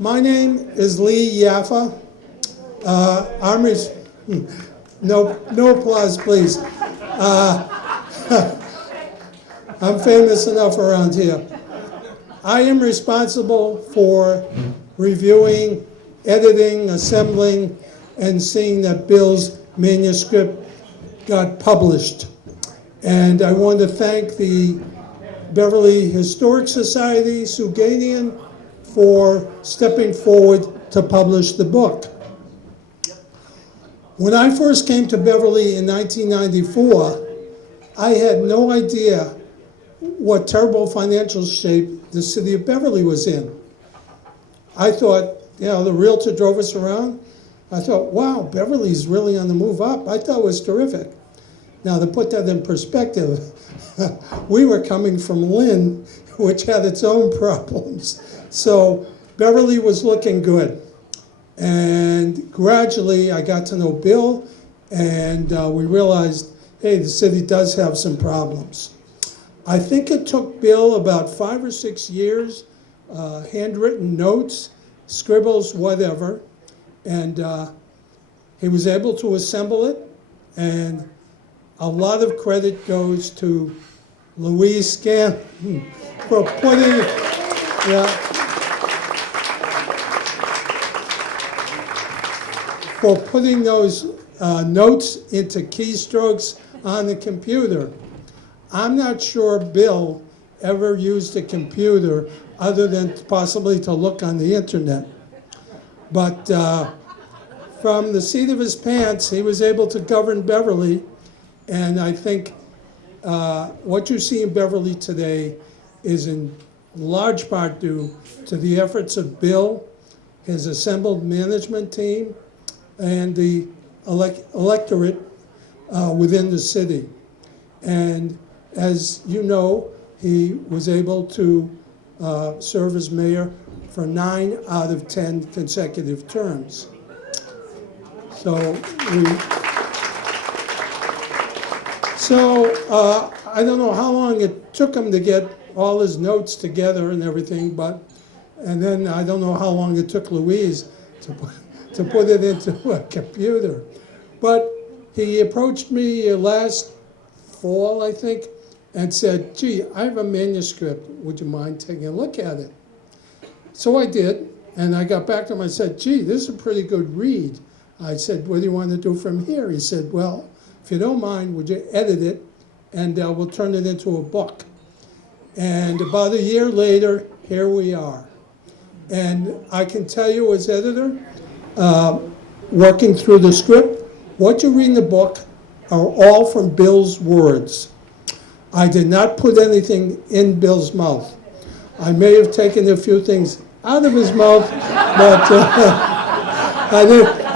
My name is Lee Yaffa. No applause, please. I'm famous enough around here. I am responsible for reviewing, editing, assembling, and seeing that Bill's manuscript got published. And I want to thank the Beverly Historic Society, Suganian, for stepping forward to publish the book. When I first came to Beverly in 1994, I had no idea what terrible financial shape the city of Beverly was in. I thought, the realtor drove us around. I thought, wow, Beverly's really on the move up. I thought it was terrific. Now, to put that in perspective, we were coming from Lynn, which had its own problems. So Beverly was looking good. And gradually, I got to know Bill, and we realized, hey, the city does have some problems. I think it took Bill about 5 or 6 years, handwritten notes, scribbles, whatever, and he was able to assemble it, and a lot of credit goes to Louise Scanlon for putting those notes into keystrokes on the computer. I'm not sure Bill ever used a computer other than possibly to look on the internet. But from the seat of his pants, he was able to govern Beverly. And I think what you see in Beverly today is in large part due to the efforts of Bill, his assembled management team, and the electorate within the city. And as you know, he was able to serve as mayor for 9 out of 10 consecutive terms. So I don't know how long it took him to get all his notes together and everything, and then I don't know how long it took Louise to put it into a computer. But he approached me last fall, I think, and said, gee, I have a manuscript. Would you mind taking a look at it? So I did, and I got back to him. I said, gee, this is a pretty good read. I said, what do you want to do from here? He said, well, if you don't mind, would you edit it, and we'll turn it into a book. And about a year later, here we are. And I can tell you as editor, working through the script, what you read in the book are all from Bill's words. I did not put anything in Bill's mouth. I may have taken a few things out of his mouth, but I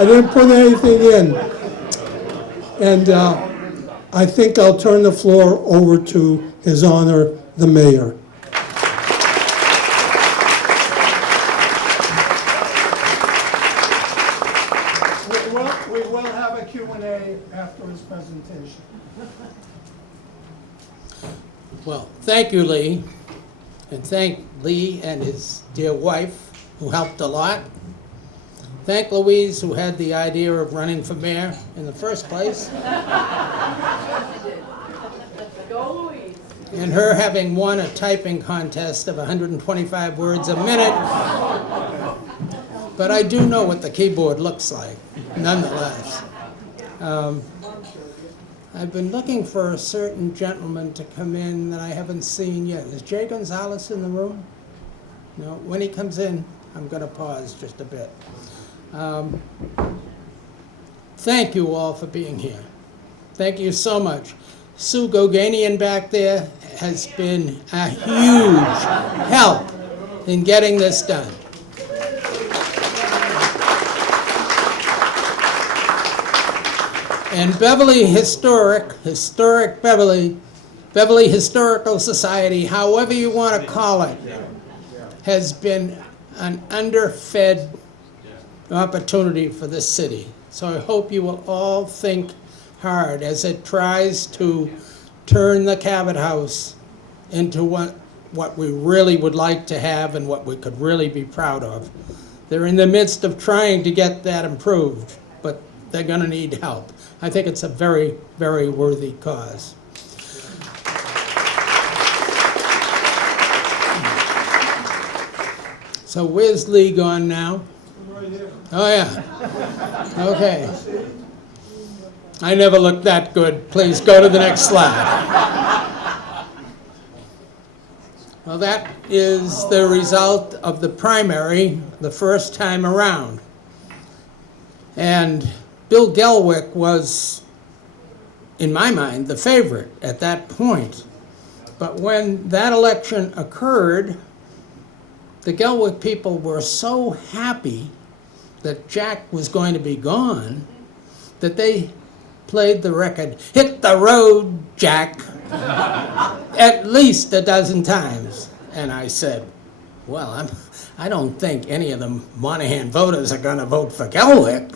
didn't put anything in. And I think I'll turn the floor over to His Honor, the Mayor. We will have a Q&A after his presentation. Well, thank you, Lee, and thank Lee and his dear wife, who helped a lot. Thank Louise, who had the idea of running for mayor in the first place. Go Louise. And her having won a typing contest of 125 words a minute. But I do know what the keyboard looks like, nonetheless. I've been looking for a certain gentleman to come in that I haven't seen yet. Is Jay Gonzalez in the room? No, when he comes in, I'm going to pause just a bit. Thank you all for being here. Thank you so much. Sue Goganian back there has been a huge help in getting this done. And Beverly Beverly Historical Society, however you want to call it, has been an underfed opportunity for this city. So I hope you will all think hard as it tries to turn the Cabot House into what we really would like to have and what we could really be proud of. They're in the midst of trying to get that improved, but they're going to need help. I think it's a very, very worthy cause. So where's Lee gone now? Right here. Oh, yeah. Okay. I never looked that good. Please go to the next slide. Well, that is the result of the primary the first time around. And Bill Gelwick was, in my mind, the favorite at that point. But when that election occurred, the Gelwick people were so happy that Jack was going to be gone that they played the record, "Hit the Road, Jack," at least a dozen times. And I said, well, I don't think any of the Monahan voters are going to vote for Gelwick.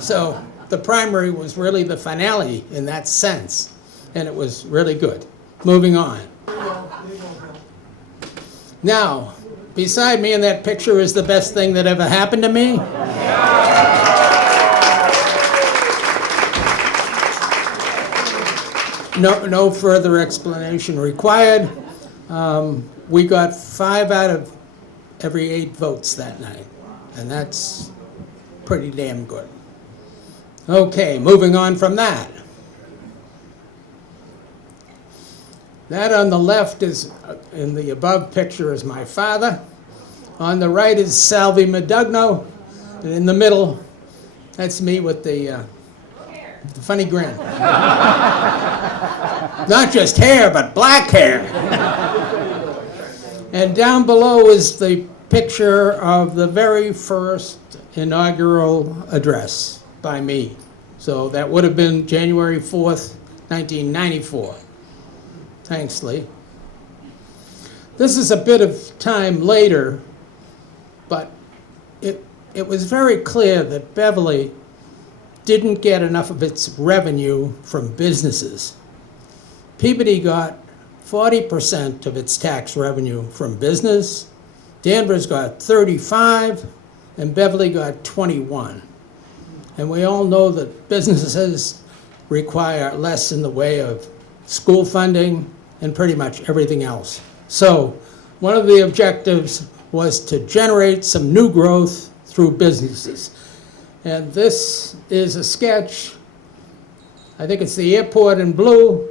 So the primary was really the finale in that sense, and it was really good. Moving on. Now, beside me in that picture is the best thing that ever happened to me. No further explanation required. We got 5 out of every 8 votes that night, and that's pretty damn good. Okay, moving on from that. That on the left is, in the above picture, is my father. On the right is Salvi Medugno, and in the middle, that's me with the funny grin. Not just hair, but black hair. And down below is the picture of the very first inaugural address by me. So that would have been January 4th, 1994. Thanks, Lee. This is a bit of time later, but it was very clear that Beverly didn't get enough of its revenue from businesses. Peabody got 40% of its tax revenue from business, Danvers got 35%, and Beverly got 21%. And we all know that businesses require less in the way of school funding and pretty much everything else. So one of the objectives was to generate some new growth through businesses. And this is a sketch. I think it's the airport in blue,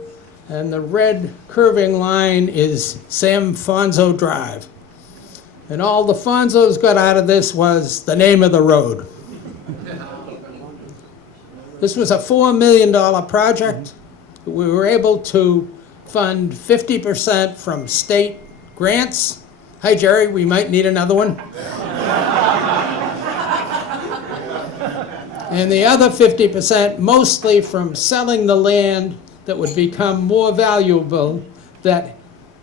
and the red curving line is Sam Fonzo Drive. And all the Fonzos got out of this was the name of the road. This was a $4 million project. We were able to fund 50% from state grants. Hi, Jerry, we might need another one. And the other 50% mostly from selling the land that would become more valuable that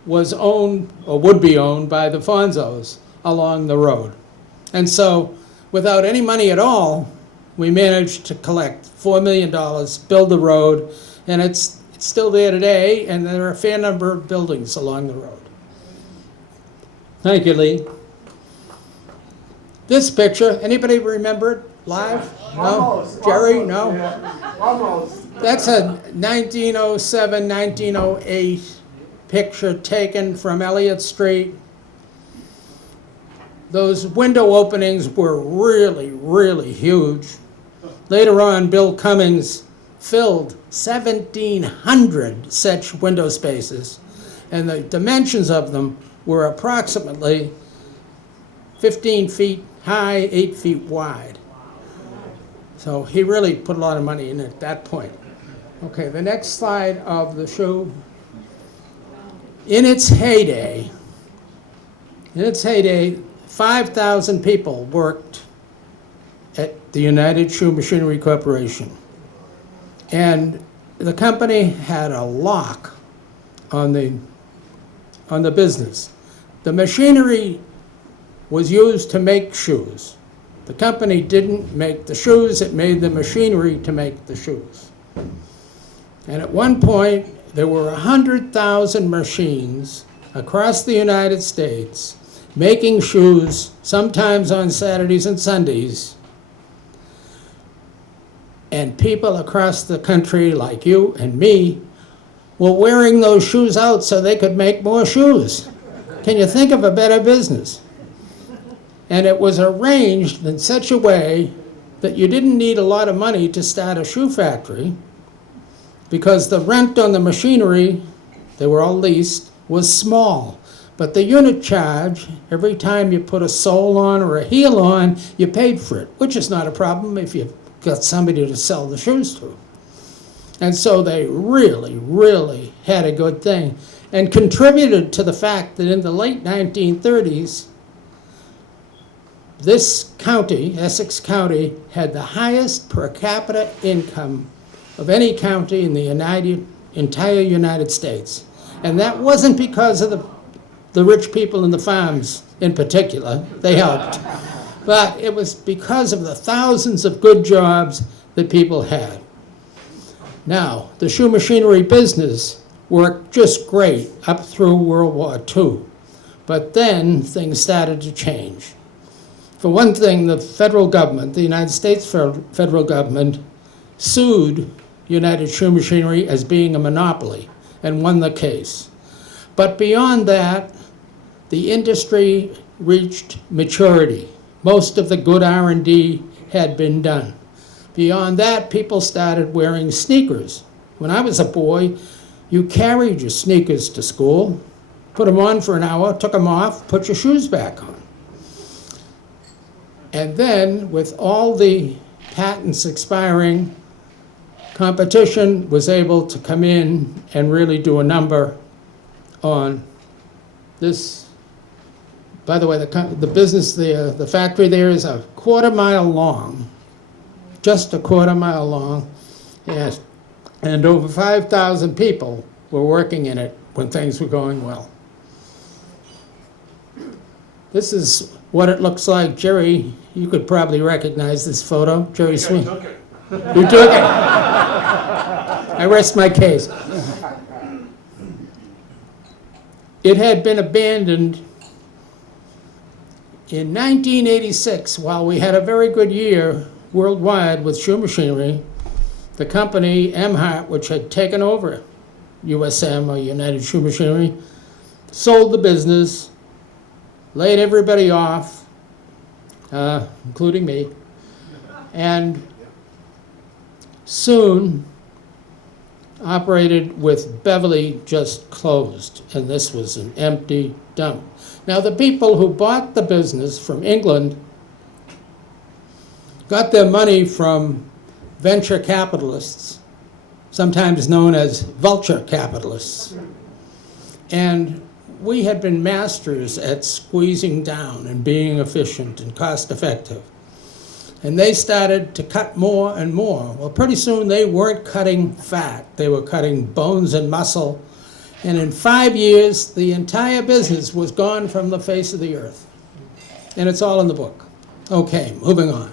was owned or would be owned by the Fonzos along the road. And so without any money at all, we managed to collect $4 million, build the road, and it's still there today, and there are a fair number of buildings along the road. Thank you, Lee. This picture, anybody remember it live? No? Almost. Jerry, Almost, no? yeah. Almost. That's a 1907, 1908 picture taken from Elliott Street. Those window openings were really, really huge. Later on, Bill Cummings filled 1,700 such window spaces, and the dimensions of them were approximately 15 feet high, 8 feet wide. So he really put a lot of money in at that point. Okay, the next slide of the show. In its heyday, 5,000 people worked at the United Shoe Machinery Corporation. And the company had a lock on the business. The machinery was used to make shoes. The company didn't make the shoes, it made the machinery to make the shoes. And at one point, there were 100,000 machines across the United States, making shoes, sometimes on Saturdays and Sundays. And people across the country, like you and me, were wearing those shoes out so they could make more shoes. Can you think of a better business? And it was arranged in such a way that you didn't need a lot of money to start a shoe factory, because the rent on the machinery, they were all leased, was small. But the unit charge, every time you put a sole on or a heel on, you paid for it, which is not a problem if you've got somebody to sell the shoes to. And so they really, really had a good thing, and contributed to the fact that in the late 1930s, this county, Essex County, had the highest per capita income of any county in the entire United States. And that wasn't because of the rich people in the farms in particular. They helped. But it was because of the thousands of good jobs that people had. Now, the shoe machinery business worked just great up through World War II. But then things started to change. For one thing, the federal government, the United States federal government, sued United Shoe Machinery as being a monopoly and won the case. But beyond that, the industry reached maturity. Most of the good R&D had been done. Beyond that, people started wearing sneakers. When I was a boy, you carried your sneakers to school, put them on for an hour, took them off, put your shoes back on. And then, with all the patents expiring, competition was able to come in and really do a number on this. By the way, the business there, the factory there is a quarter-mile long, just a quarter-mile long, yes, and over 5,000 people were working in it when things were going well. This is what it looks like. Jerry, you could probably recognize this photo. Jerry Swing. I took it. You took it? I rest my case. It had been abandoned in 1986, while we had a very good year worldwide with shoe machinery. The company, Emhart, which had taken over USM, or United Shoe Machinery, sold the business, laid everybody off, including me, and soon operated with Beverly just closed, and this was an empty dump. Now, the people who bought the business from England got their money from venture capitalists, sometimes known as vulture capitalists. And we had been masters at squeezing down and being efficient and cost effective. And they started to cut more and more. Well, pretty soon they weren't cutting fat, they were cutting bones and muscle. And in 5 years, the entire business was gone from the face of the earth. And it's all in the book. Okay, moving on.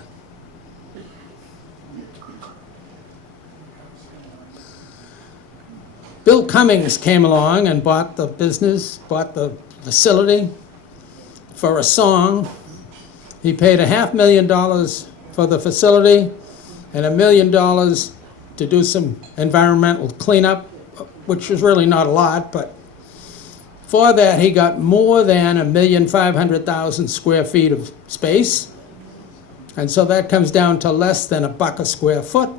Bill Cummings came along and bought the business, bought the facility for a song. He paid $500,000 for the facility and $1 million to do some environmental cleanup, which was really not a lot, but for that he got more than 1,500,000 square feet of space. And so that comes down to less than $1 a square foot.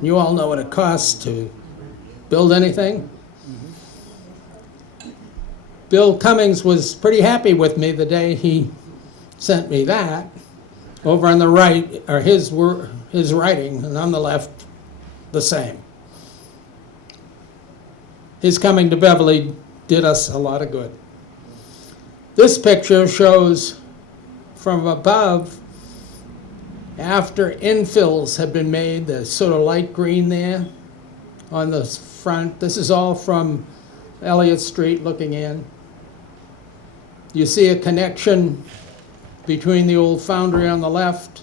You all know what it costs to build anything. Bill Cummings was pretty happy with me the day he sent me that. Over on the right are his writing, and on the left, the same. His coming to Beverly did us a lot of good. This picture shows from above, after infills have been made, the sort of light green there on the front. This is all from Elliott Street looking in. You see a connection between the old foundry on the left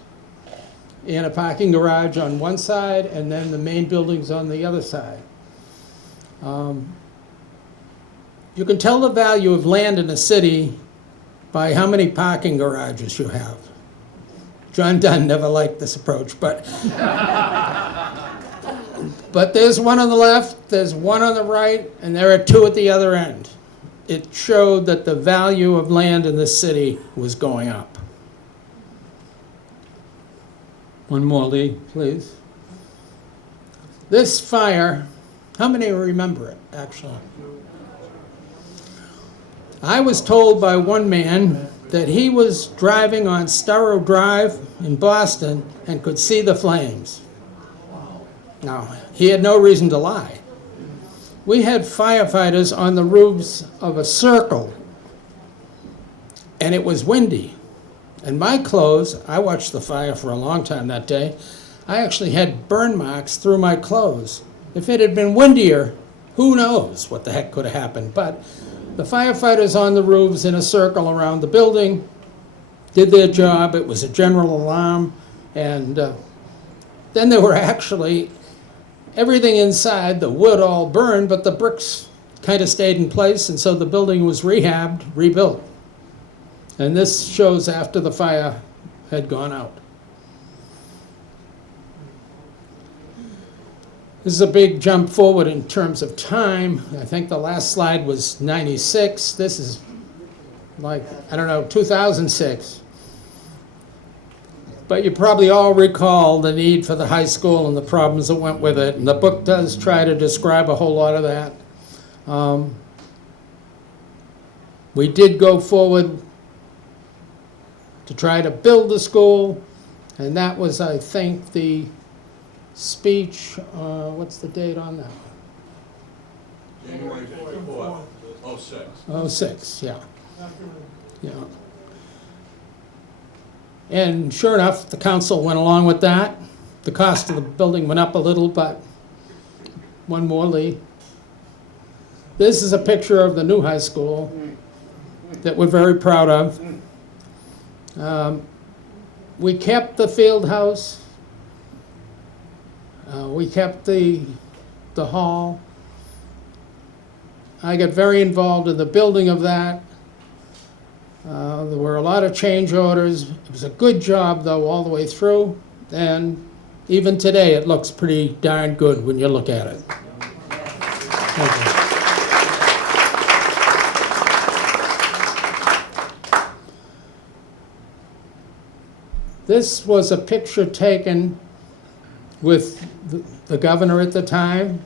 and a parking garage on one side, and then the main buildings on the other side. You can tell the value of land in a city by how many parking garages you have. John Dunn never liked this approach, but there's one on the left, there's one on the right, and there are two at the other end. It showed that the value of land in this city was going up. One more, Lee, please. This fire, how many remember it, actually? I was told by one man that he was driving on Starrow Drive in Boston and could see the flames. Now, he had no reason to lie. We had firefighters on the roofs of a circle, and it was windy. And my clothes, I watched the fire for a long time that day, I actually had burn marks through my clothes. If it had been windier, who knows what the heck could have happened. But the firefighters on the roofs in a circle around the building did their job. It was a general alarm. And then there were actually, everything inside, the wood all burned, but the bricks kind of stayed in place, and so the building was rehabbed, rebuilt. And this shows after the fire had gone out. This is a big jump forward in terms of time. I think the last slide was 96. This is like, I don't know, 2006. But you probably all recall the need for the high school and the problems that went with it. And the book does try to describe a whole lot of that. We did go forward to try to build the school. And that was, I think, the speech, what's the date on that? January 4th, 06. 06, yeah. Yeah. And sure enough, the council went along with that. The cost of the building went up a little, but one more, Lee. This is a picture of the new high school that we're very proud of. We kept the field house. We kept the hall. I got very involved in the building of that. There were a lot of change orders. It was a good job, though, all the way through. And even today, it looks pretty darn good when you look at it. Thank you. This was a picture taken with the governor at the time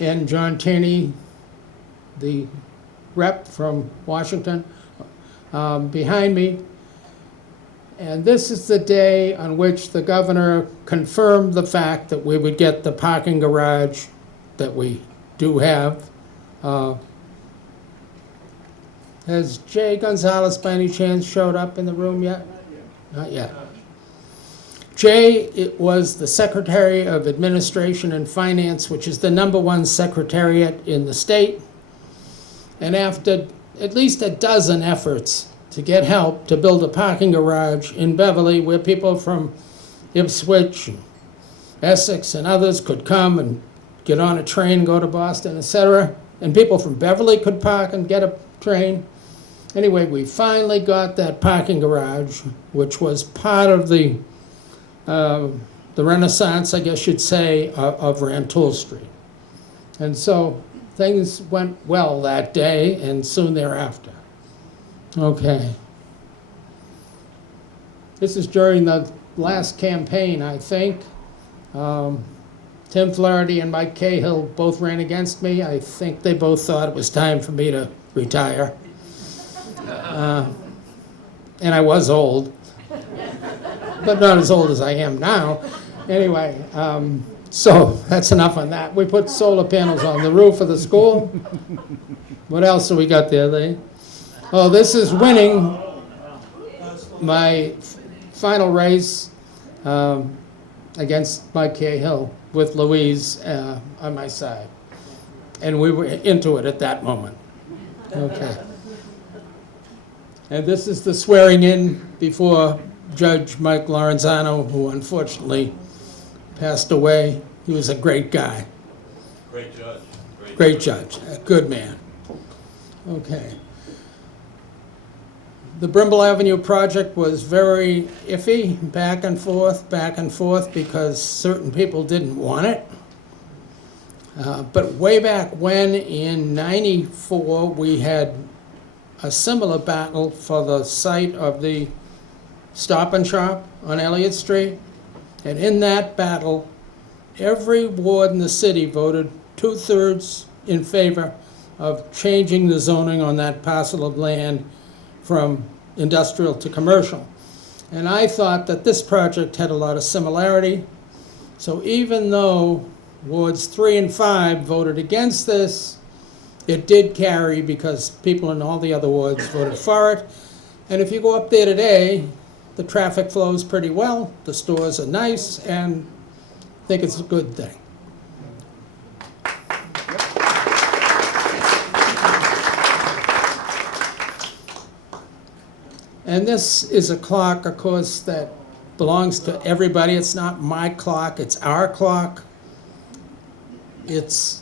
and John Taney, the rep from Washington, behind me. And this is the day on which the governor confirmed the fact that we would get the parking garage that we do have. Has Jay Gonzalez by any chance showed up in the room yet? Not yet. Jay was the Secretary of Administration and Finance, which is the #1 secretariat in the state. And after at least a dozen efforts to get help to build a parking garage in Beverly where people from Ipswich, Essex, and others could come and get on a train, go to Boston, etc., and people from Beverly could park and get a train. Anyway, we finally got that parking garage, which was part of the renaissance, I guess you'd say, of Rantoul Street. And so things went well that day and soon thereafter. Okay. This is during the last campaign, I think. Tim Flaherty and Mike Cahill both ran against me. I think they both thought it was time for me to retire. And I was old, but not as old as I am now. Anyway, so that's enough on that. We put solar panels on the roof of the school. What else have we got there, Lee? Oh, this is winning my final race against Mike Cahill with Louise on my side. And we were into it at that moment. Okay. And this is the swearing in before Judge Mike Lorenzano, who unfortunately passed away. He was a great guy. Great judge. Great judge, a good man. Okay. The Brimble Avenue project was very iffy, back and forth, because certain people didn't want it. But way back when, in '94, we had a similar battle for the site of the Stop and Shop on Elliott Street. And in that battle, every ward in the city voted 2/3 in favor of changing the zoning on that parcel of land from industrial to commercial. And I thought that this project had a lot of similarity. So even though wards 3 and 5 voted against this, it did carry because people in all the other wards voted for it. And if you go up there today, the traffic flows pretty well, the stores are nice, and I think it's a good thing. And this is a clock, of course, that belongs to everybody. It's not my clock, it's our clock. It's,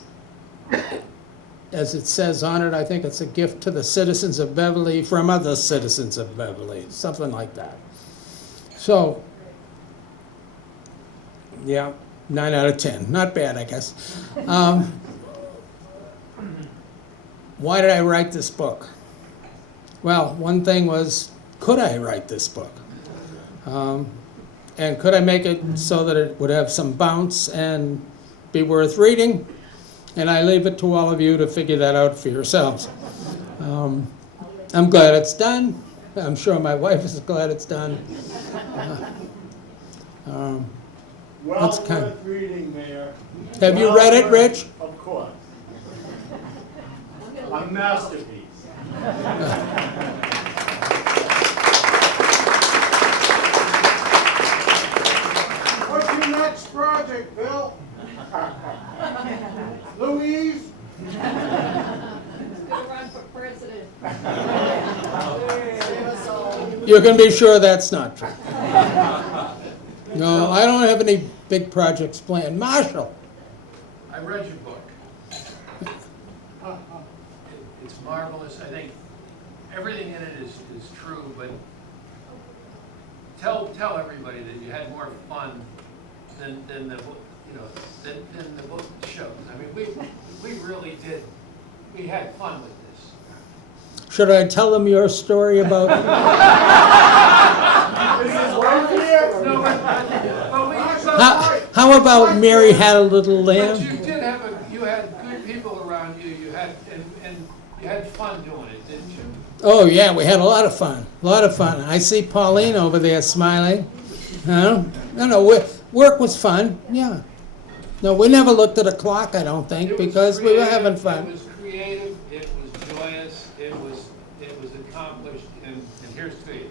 as it says on it, I think it's a gift to the citizens of Beverly from other citizens of Beverly, something like that. So, yeah, 9 out of 10. Not bad, I guess. Why did I write this book? Well, one thing was, could I write this book? And could I make it so that it would have some bounce and be worth reading? And I leave it to all of you to figure that out for yourselves. I'm glad it's done. I'm sure my wife is glad it's done. Well That's kind- worth reading, Mayor. Have you Well read it, worth- Rich? Of course. A masterpiece. What's your next project, Bill? Louise? Gonna run for president. Save us all. You can be sure that's not true. No, I don't have any big projects planned. Marshall? I read your book. It's marvelous. I think everything in it is true, but tell everybody that you had more fun than the book, than the book shows. I mean, we really did. We had fun with this. Should I tell them your story about... This is right here. No, How about Mary Had a Little but Lamb? you did have you had good people around you. You had and you had fun doing it, didn't you? Oh, yeah, we had a lot of fun. A lot of fun. I see Pauline over there smiling. No, work was fun, yeah. No, we never looked at a clock, I don't think, It was because we were creative, having fun. It was creative, it was joyous, it was accomplished, and here's to you.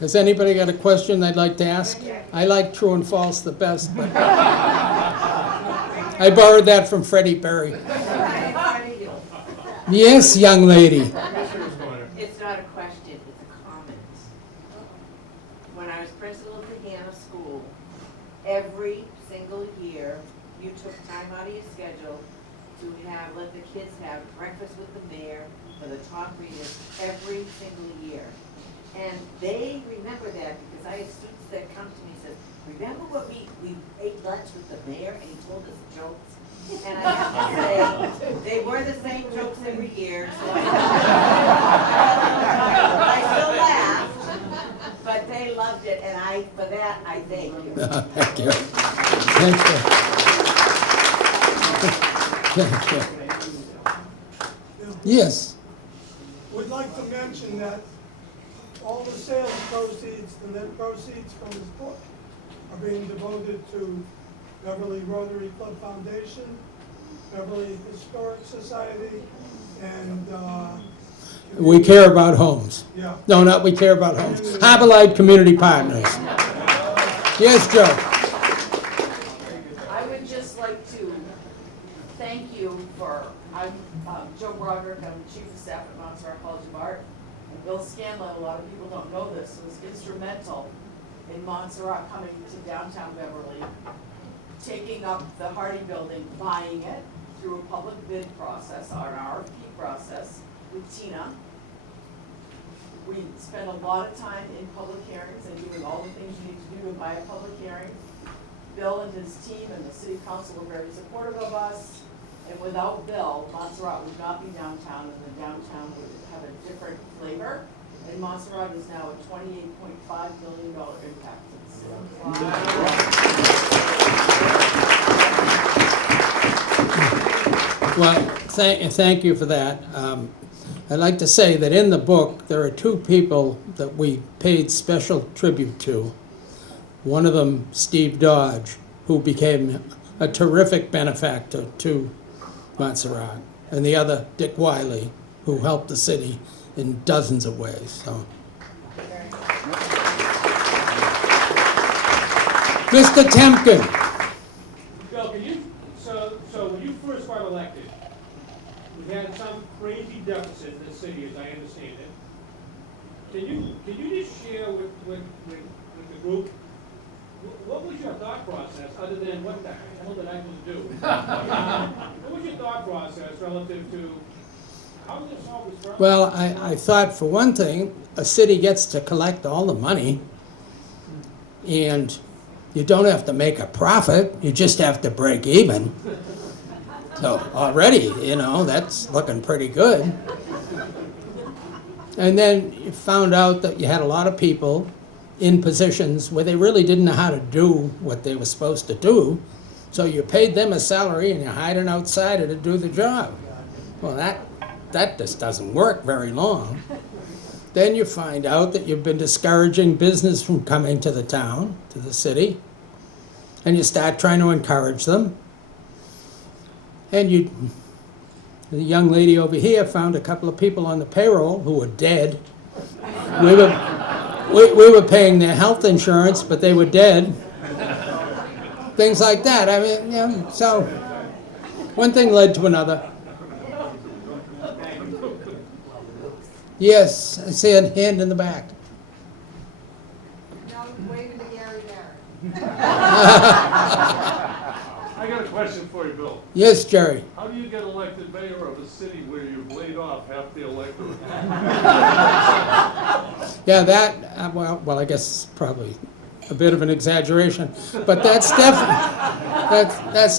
Has anybody got a question they'd like to ask? I like true and false the best, but I borrowed that from Freddie Perry. Yes, young lady. It's not a question, it's a comment. When I was principal of the Hannah School, every single year, you took time out of your schedule to let the kids have breakfast with the mayor for the top readers every single year. And they remember that because I have students that come to me and says, remember when we ate lunch with the mayor and he told us jokes? And I have to say, they were the same jokes every year, so I still laugh, but they loved it, and for that, I thank you. Thank you. Thank you. Thank you. Yes. Would like to mention that all the sales proceeds, the net proceeds from his book are being devoted to Beverly Rotary Club Foundation, Beverly Historic Society, and, We care about homes. yeah. No, not we care about homes. Harbor Light Community Partners. Yes, Joe. I would just like to thank you I'm Joe Broderick, I'm the Chief of Staff at Montserrat College of Art. And Bill Scanlon, a lot of people don't know this, was instrumental in Montserrat coming to downtown Beverly taking up the Hardy building, buying it through a public bid process, or an RFP process with Tina. We spend a lot of time in public hearings and doing all the things you need to do to buy a public hearing. Bill and his team and the city council were very supportive of us, and without Bill, Montserrat would not be downtown, and the downtown would have a different flavor. And Montserrat is now a $28.5 million impact to the city. Well, thank you for that. I'd like to say that in the book, there are two people that we paid special tribute to. One of them, Steve Dodge, who became a terrific benefactor to Montserrat, and the other, Dick Wiley, who helped the city in dozens of ways. So, Mr. Temkin. Bill, so when you first got elected, we had some crazy deficit in the city, as I understand it. Can you just share with the group, what was your thought process, other than what the hell did I just do? What was your thought process relative to how this all was run? Well, I thought, for one thing, a city gets to collect all the money, and you don't have to make a profit, you just have to break even. So already, that's looking pretty good. And then you found out that you had a lot of people in positions where they really didn't know how to do what they were supposed to do, so you paid them a salary and you hired an outsider to do the job. Well, that just doesn't work very long. Then you find out that you've been discouraging business from coming to the town, to the city, and you start trying to encourage them. And the young lady over here found a couple of people on the payroll who were dead. We were paying their health insurance, but they were dead. Things like that. I mean, so one thing led to another. Yes, I see a hand in the back. Now waving to Gary Barrett. I got a question for you, Bill. Yes, Jerry. How do you get elected mayor of a city where you've laid off half the electorate? Yeah, that, well, I guess probably a bit of an exaggeration, but that's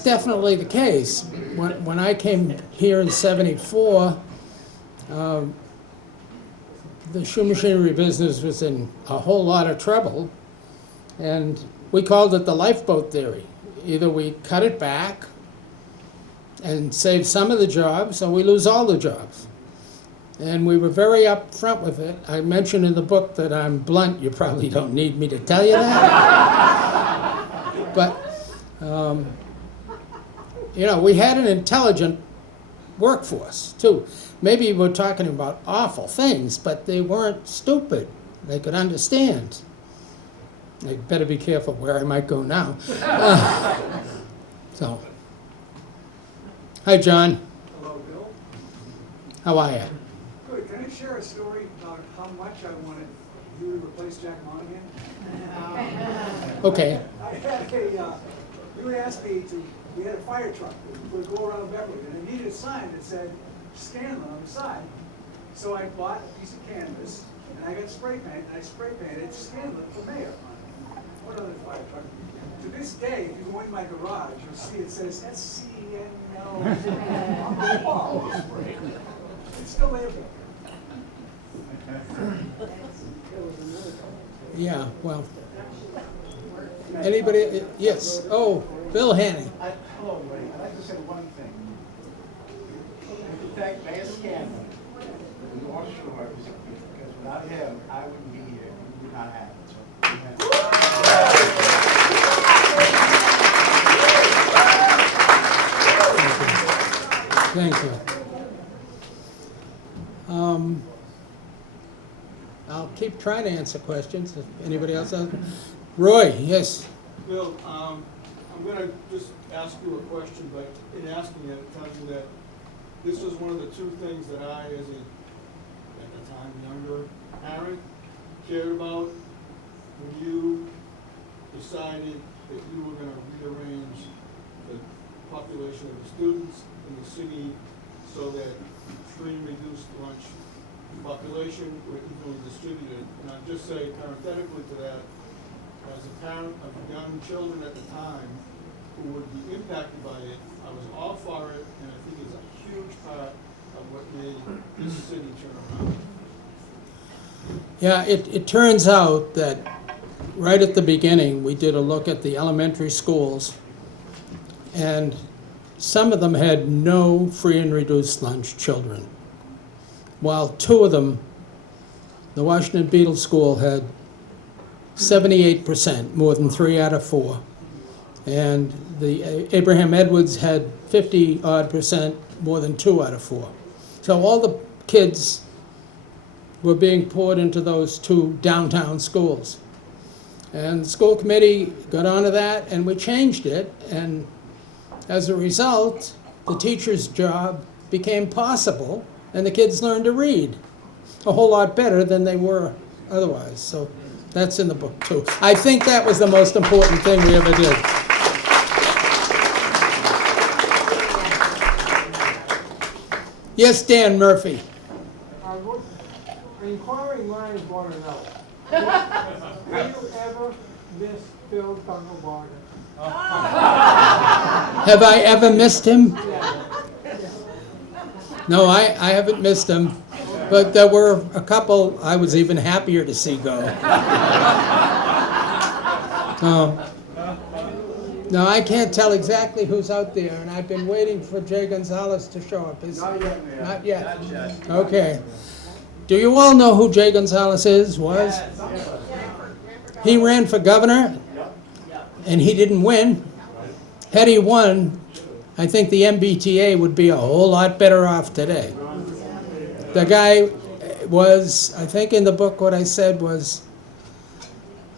definitely the case. When I came here in '74, the shoe machinery business was in a whole lot of trouble, and we called it the lifeboat theory. Either we cut it back and save some of the jobs, or we lose all the jobs. And we were very upfront with it. I mentioned in the book that I'm blunt. You probably don't need me to tell you that. But, we had an intelligent workforce, too. Maybe we're talking about awful things, but they weren't stupid. They could understand. I better be careful where I might go now. So, hi, John. Hello, Bill. How are you? Good. Can I share a story about how much I wanted you to replace Jack Monaghan? Okay. I had you asked me we had a fire truck that would go around Beverly, and it needed a sign that said Scanlon on the side. So I bought a piece of canvas, and I got spray paint, and I spray painted Scanlon for mayor on it. What other fire truck? To this day, if you go in my garage, you'll see it says SCNO on the wall. It's still there. Yeah, well. Anybody? Yes. Oh, Bill Hanning. Hello, Ray. I'd like to say one thing. In fact, Mayor Scanlon, the North Shore, because without him, I wouldn't be here. We would not have it. Thank you. I'll keep trying to answer questions if anybody else has. Roy, yes. Bill, I'm gonna just ask you a question, but in asking it, it tells you that this was one of the two things that I, as a, at the time, younger parent, cared about when you decided that you were gonna rearrange the population of the students in the city so that free and reduced lunch population were evenly distributed. And I'd just say parenthetically to that, as a parent of young children at the time who would be impacted by it, I was all for it, and I think it's a huge part of what made this city turn around. Yeah, it turns out that right at the beginning, we did a look at the elementary schools, and some of them had no free and reduced lunch children, while two of them, the Washington Beadle School had 78%, more than 3 out of 4. And the Abraham Edwards had 50-odd%, more than 2 out of 4. So all the kids were being poured into those two downtown schools. And the school committee got onto that, and we changed it, and as a result, the teacher's job became possible, and the kids learned to read a whole lot better than they were otherwise. So that's in the book too. I think that was the most important thing we ever did. Yes, Dan Murphy. Inquiring minds want to know. Have you ever missed Phil Tungelbarger? Have I ever missed him? No, I haven't missed him. But there were a couple I was even happier to see go. No, I can't tell exactly who's out there, and I've been waiting for Jay Gonzalez to show up. Not yet, Mayor. Not yet? Okay. Do you all know who Jay Gonzalez was? He ran for governor, and he didn't win. Had he won, I think the MBTA would be a whole lot better off today. The guy was, I think in the book what I said was,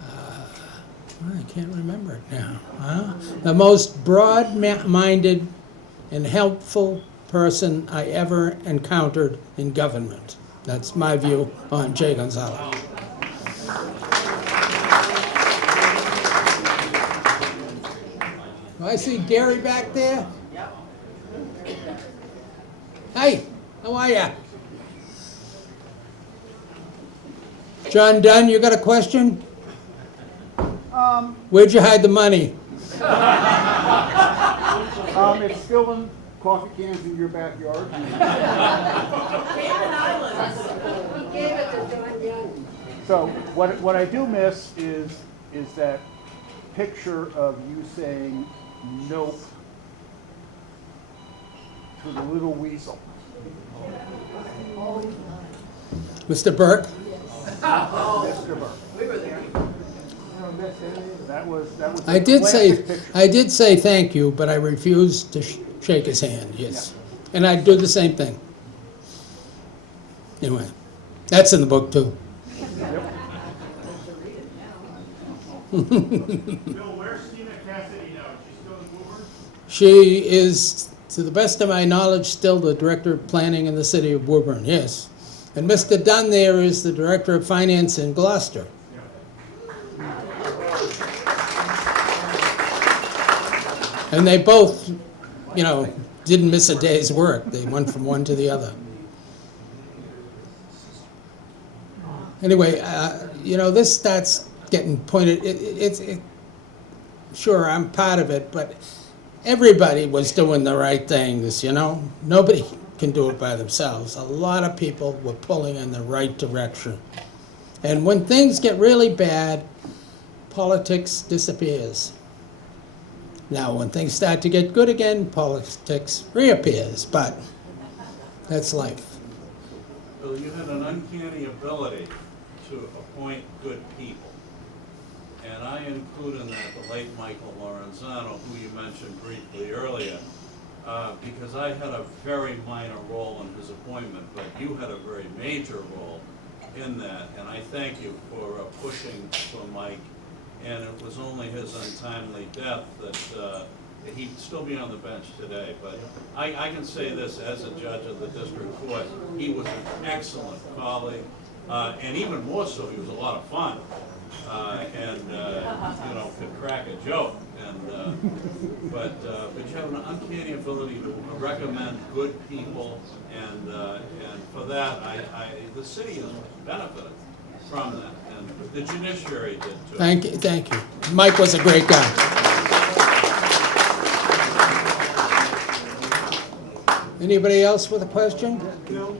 I can't remember it now. The most broad-minded and helpful person I ever encountered in government. That's my view on Jay Gonzalez. Do I see Gary back there? Hey, how are ya? John Dunn, you got a question? Where'd you hide the money? It's still in coffee cans in your backyard. So what I do miss is that picture of you saying nope to the little weasel. Mr. Burke? Mr. Burke. We were there. That was I a did classic picture. say thank you, but I refused to shake his hand, yes. And I'd do the same thing. Anyway, that's in the book too. Bill, where's Stina Cassidy now? Is she still in Woburn? She is, to the best of my knowledge, still the Director of Planning in the city of Woburn, yes. And Mr. Dunn there is the Director of Finance in Gloucester. And they both, didn't miss a day's work. They went from one to the other. Anyway, this starts getting pointed. Sure, I'm part of it, but everybody was doing the right things, Nobody can do it by themselves. A lot of people were pulling in the right direction. And when things get really bad, politics disappears. Now, when things start to get good again, politics reappears, but that's life. Bill, you had an uncanny ability to appoint good people. And I include in that the late Michael Lorenzano, who you mentioned briefly earlier, because I had a very minor role in his appointment, but you had a very major role in that. And I thank you for pushing for Mike. And it was only his untimely death that he'd still be on the bench today. But I can say this, as a judge of the district court, he was an excellent colleague, and even more so, he was a lot of fun. and, you know, could crack a joke. And, but you have an uncanny ability to recommend good people, and for that, the city has benefited from that, and the judiciary did too. Thank you. Mike was a great guy. Anybody else with a question? Bill,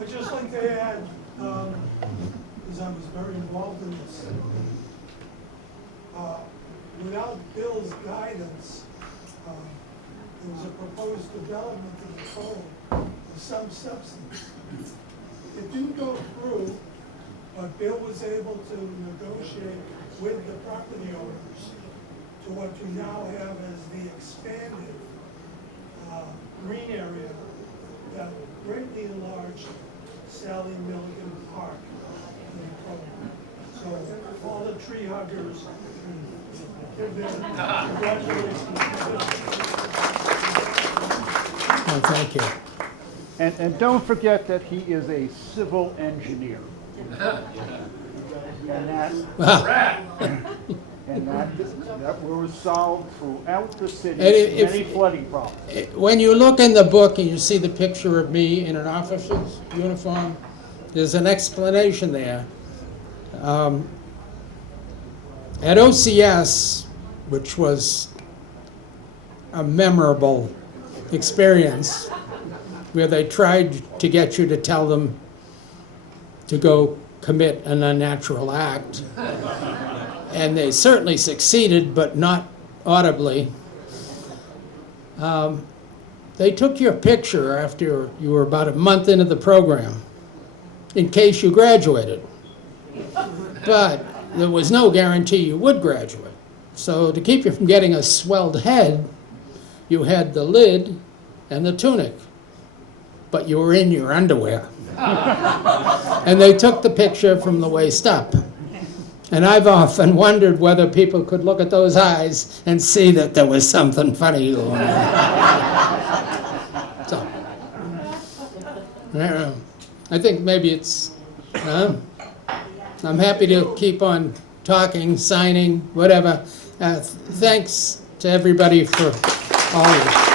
I'd just like to add, because I was very involved in this, without Bill's guidance, there was a proposed development of the code of some substance. It didn't go through, but Bill was able to negotiate with the property owners to what you now have as the expanded green area that greatly enlarged Sally Milligan Park in the code. So all the tree huggers can give their congratulations. Oh, thank you. And don't forget that he is a civil engineer. And that, Wow. and that was solved throughout the city, And if- many flooding problems. When you look in the book and you see the picture of me in an officer's uniform, there's an explanation there. At OCS, which was a memorable experience, where they tried to get you to tell them to go commit an unnatural act, and they certainly succeeded, but not audibly. They took your picture after you were about a month into the program, in case you graduated. But there was no guarantee you would graduate. So to keep you from getting a swelled head, you had the lid and the tunic, but you were in your underwear. And they took the picture from the waist up. And I've often wondered whether people could look at those eyes and see that there was something funny going on. So, I don't know. I think maybe it's, I'm happy to keep on talking, signing, whatever. Thanks to everybody for all of it.